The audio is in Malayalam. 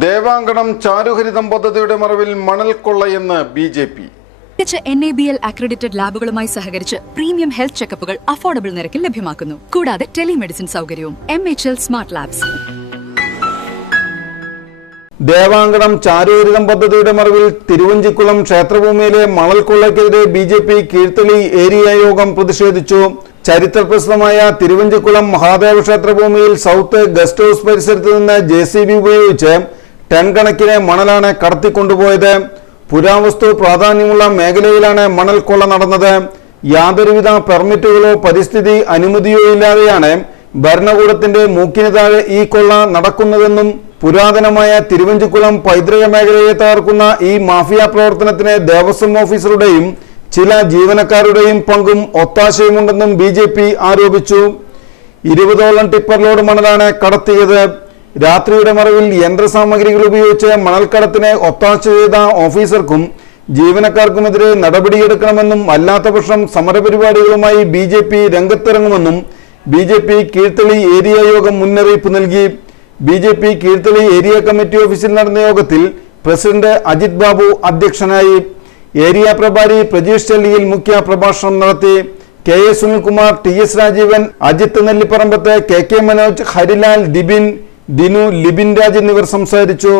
ദേവാങ്കണം ചാരുഹരിതം പദ്ധതിയുടെ മറവിൽ മണൽ കൊള്ളയെന്ന് ബി.ജെ.പി. NABL അക്രഡിറ്റഡ് ലാബുകളുമായി സഹകരിച്ച് പ്രീമിയം ഹെൽത്ത് ചെക്കപ്പുകൾ അഫോർഡബിൾ നിരക്കിൽ ലഭ്യമാക്കുന്നു. കൂടാതെ ടെലിമെഡിസിൻ സൗകര്യവും. MHL smart labs. Devanganam Charuharitham പദ്ധതിയുടെ മറവിൽ തിരുവഞ്ചിക്കുളം ക്ഷേത്രഭൂമിയിലെ മണൽ കൊള്ളയ്ക്കെതിരെ ബി.ജെ.പി. കീഴ്ത്തളി ഏരിയ യോഗം പ്രതിഷേധിച്ചു. ചരിത്രപ്രസിദ്ധമായ തിരുവഞ്ചിക്കുളം മഹാദേവ ക്ഷേത്രഭൂമിയിൽ സൗത്ത് ഗസ്റ്റ് ഹൌസ് പരിസരത്ത് നിന്ന് JCB ഉപയോഗിച്ച് ടൺ കണക്കിന് മണലാണ് കടത്തിക്കൊണ്ടുപോയത്. പുരാവസ്തു പ്രാധാന്യമുള്ള മേഖലയിലാണ് മണൽ കൊള്ള നടന്നത്. യാതൊരുവിധ പെർമിറ്റുകളോ പരിസ്ഥിതി അനുമതിയോ ഇല്ലാതെയാണ് ഭരണകൂടത്തിന്റെ മൂക്കിന് താഴെ ഈ കൊള്ള നടക്കുന്നതെന്നും പുരാതനമായ തിരുവഞ്ചിക്കുളം പൈതൃക മേഖലയെ തകർക്കുന്ന ഈ മാഫിയ പ്രവർത്തനത്തിന് ദേവസ്വം ഓഫീസറുടെയും ചില ജീവനക്കാരുടെയും പങ്കും ഒത്താശയുമുണ്ടെന്നും ബി.ജെ.പി. ആരോപിച്ചു. 20ഓളം ടിപ്പർ ലോഡ് മണലാണ് കടത്തിയത്. രാത്രിയുടെ മറവിൽ യന്ത്രസാമഗ്രികൾ ഉപയോഗിച്ച് മണൽക്കടത്തിന് ഒത്താശ ചെയ്ത ഓഫീസർക്കും ജീവനക്കാർക്കുമെതിരെ നടപടിയെടുക്കണമെന്നും അല്ലാത്തപക്ഷം സമരപരിപാടികളുമായി ബി.ജെ.പി. രംഗത്തിറങ്ങുമെന്നും ബി.ജെ.പി. കീഴ്ത്തളി ഏരിയ യോഗം മുന്നറിയിപ്പ് നൽകി. ബി.ജെ.പി. കീഴ്ത്തളി ഏരിയ കമ്മിറ്റി ഓഫീസിൽ നടന്ന യോഗത്തിൽ പ്രസിഡന്റ് അജിത് ബാബു അധ്യക്ഷനായി. ഏരിയ പ്രഭാരി പ്രജീഷ് ചെല്ലിയിൽ മുഖ്യ പ്രഭാഷണം നടത്തി. KA Sunilkumar, TS Rajeevan, Ajith Nellipparambath, KK Manoj, Harilal, Dibin, Dinu, Libin Raj എന്നിവർ സംസാരിച്ചു.